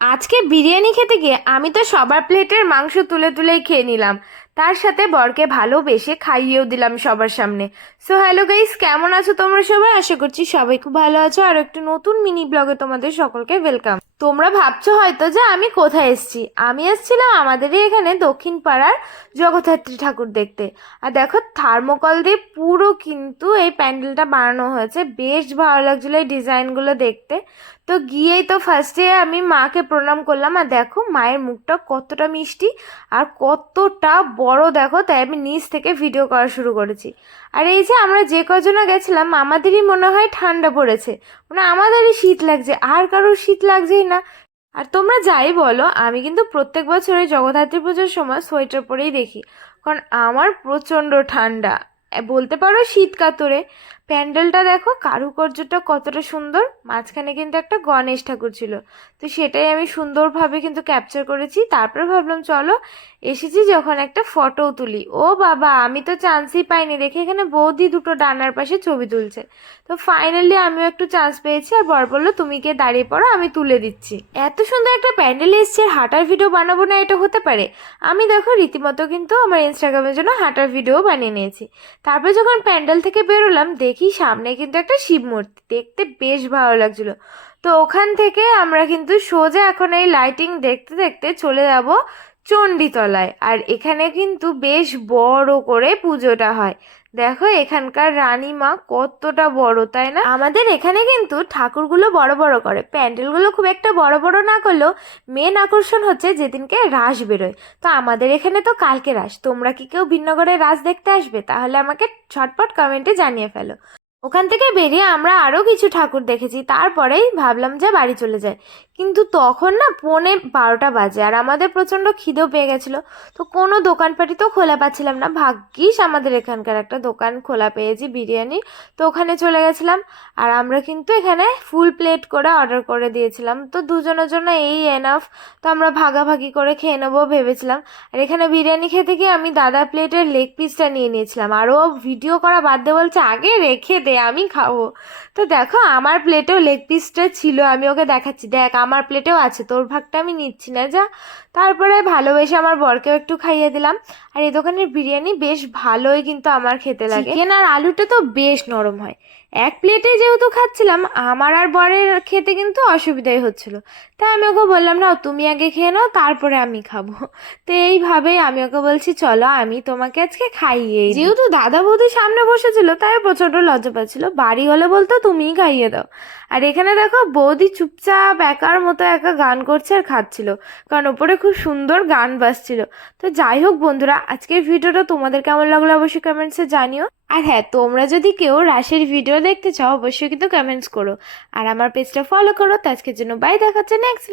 আজকে বিরিয়ানি খেতে গিয়ে আমি তো সবার প্লেটের মাংস তুলে তুলেই খেয়ে নিলাম। তার সাথে বরকে ভালোবেসে খাইয়েও দিলাম সবার সামনে। সো হ্যালো গাইস কেমন আছো তোমরা সবাই? আশা করছি সবাই খুব ভালো আছো। আর একটা নতুন মিনি ব্লগে তোমাদের সকলকে ওয়েলকাম তোমরা ভাবছ হয়তো যে আমি কোথায় এসেছি? আমি এসেছিলাম আমাদেরই এখানে দক্ষিণ পাড়ার জগদ্ধাত্রী ঠাকুর দেখতে। আর দেখো থার্মোকল দিয়ে পুরো কিন্তু এই প্যান্ডেলটা বানানো হয়েছে। বেশ ভালো লাগছিল এই ডিজাইনগুলো দেখতে। তো গিয়েই তো ফার্স্টে আমি মাকে প্রণাম করলাম, আর দেখো মায়ের মুখটা কতটা মিষ্টি আর কতটা বড়, দেখো তাই আমি নিচ থেকে ভিডিও করা শুরু করেছি। আর এই যে আমরা যে কজনা গেছিলাম, আমাদেরই মনে হয় ঠান্ডা পড়েছে। মানে আমাদেরই শীত লাগছে, আর কারোর শীত লাগছেই না। আর তোমরা যাই বলো, আমি কিন্তু প্রত্যেক বছরে জগদ্ধাত্রী পুজোর সময় সোয়েটার পরেই দেখি, কারণ আমার প্রচণ্ড ঠান্ডা। বলতে পারো শীত কাতরে প্যান্ডেলটা দেখো, কারুকার্যটা কতটা সুন্দর। মাঝখানে কিন্তু একটা গণেশ ঠাকুর ছিল। তো সেটাই আমি সুন্দরভাবে কিন্তু ক্যাপচার করেছি। তারপর ভাবলাম, চলো, এসেছি যখন একটা ফটো তুলি। ও বাবা, আমি তো চান্সই পাইনি। দেখে এখানে বৌদি দুটো ডানার পাশে ছবি তুলছে। তো ফাইনালি আমিও একটু চান্স পেয়েছি আর বর বলল, তুমি কে দাঁড়িয়ে পড়ো, আমি তুলে দিচ্ছি। এত সুন্দর একটা প্যান্ডেল এসছে আর হাঁটার ভিডিও বানাবো না, এটা হতে পারে। আমি দেখো, রীতিমতো কিন্তু আমার ইনস্টাগ্রামের জন্য হাঁটার ভিডিও বানিয়ে নিয়েছি। তারপরে যখন প্যান্ডেল থেকে বেরোলাম, দেখি সামনে কিন্তু একটা শিব মূর্তি দেখতে বেশ ভালো লাগছিল। তো ওখান থেকে আমরা কিন্তু সোজা এখন এই লাইটিং দেখতে দেখতে চলে যাব চণ্ডীতলায়। আর এখানে কিন্তু বেশ বড় করে পুজোটা হয়। দেখো এখানকার রানীমা কতটা বড়, তাই না? আমাদের এখানে কিন্তু ঠাকুরগুলো বড় বড় করে। প্যান্ডেলগুলো খুব একটা বড় বড় না করলেও মেন আকর্ষণ হচ্ছে যেদিনকে রাস বেরোয়। তো আমাদের এখানে তো কালকে রাস। তোমরা কি কেউ ভিন্নগড়ে রাস দেখতে আসবে? তাহলে আমাকে ছটপট কমেন্টে জানিয়ে ফেলো। ওখান থেকে বেরিয়ে আমরা আরও কিছু ঠাকুর দেখেছি, তারপরেই ভাবলাম যে বাড়ি চলে যায় কিন্তু তখন না পৌনে বারোটা বাজে আর আমাদের প্রচণ্ড খিদেও পেয়ে গেছিল। তো কোনো দোকানপাটি তো খোলা পাচ্ছিলাম না। ভাগ্যিস আমাদের এখানকার একটা দোকান খোলা পেয়েছি বিরিয়ানি। তো ওখানে চলে গেছিলাম আর আমরা কিন্তু এখানে ফুল প্লেট করে অর্ডার করে দিয়েছিলাম। তো দুজনের জন্য এই এনাফ তো আমরা ভাগাভাগি করে খেয়ে নেব ভেবেছিলাম। আর এখানে বিরিয়ানি খেতে গিয়ে আমি দাদা প্লেটের লেগ পিসটা নিয়ে নিয়েছিলাম। আরও ভিডিও করা বাদ দিয়ে বলছে, আগে রেখে দে আমি খাব। তো দেখো আমার প্লেটেও লেগ পিসটা ছিল আমি ওকে দেখাচ্ছি। দেখ আমার প্লেটেও আছে তোর ভাগটা আমি নিচ্ছি না যা। তারপরে ভালোবেসে আমার বরকেও একটু খাইয়ে দিলাম। আর এই দোকানের বিরিয়ানি বেশ ভালোই কিন্তু আমার খেতে লাগে। চিকেন আর আলুটা তো বেশ নরম হয়। এক প্লেটে যেহেতু খাচ্ছিলাম আমার আর বরের খেতে কিন্তু অসুবিধাই হচ্ছিল। তাই আমি ওকে বললাম না তুমি আগে খেয়ে নাও তারপরে আমি খাব। তো এইভাবেই আমি ওকে বলছি চলো আমি তোমাকে আজকে খাইয়ে যেহেতু দাদা বৌদি সামনে বসেছিল তাই প্রচণ্ড লজ্জা পাচ্ছিল বাড়ি হলে বলতো তুমিই খাইয়ে দাও। আর এখানে দেখো বৌদি চুপচাপ একার মতো একা গান করছে আর খাচ্ছিল, কারণ ওপরে খুব সুন্দর গান বাজছিল। তো যাই হোক বন্ধুরা, আজকের ভিডিওটা তোমাদের কেমন লাগল অবশ্যই কমেন্টসে জানিও। আর হ্যাঁ তোমরা যদি কেউ রাশের ভিডিও দেখতে চাও, অবশ্যই কিন্তু কমেন্টস করো। আর আমার পেজটা ফলো করো। তো আজকের জন্য বাই দেখাচ্ছে নেক্সট